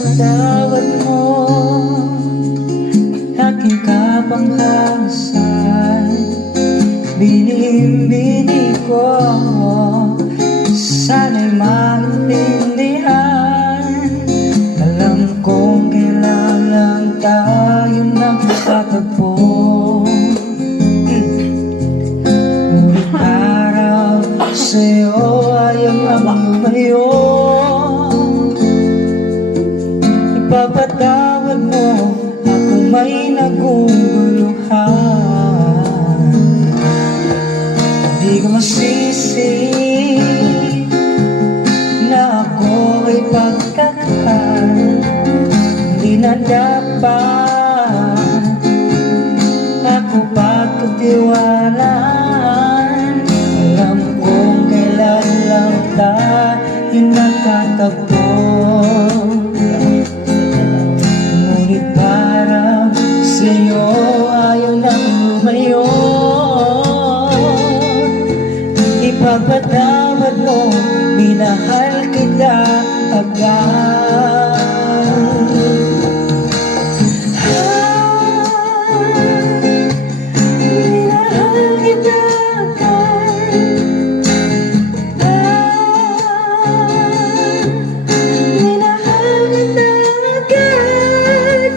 Ipagpatawad mo aking kapanghasan. Binimbini ko, sana'y maintindihan. Alam kong kailan lang tayo nagtatagpo. Ngunit araw sa'yo ay ang lumayo. Ipapatawad mo ako may naguguluhan. Di ko masisi na ako ay pagkakal. Hindi na dapat ako pagtitiwalaan. Alam kong kailan lang tayo nagtatagpo. Ngunit parang sa'yo ayaw nang lumayo. Ipagpatawad mo, minahal kita agad.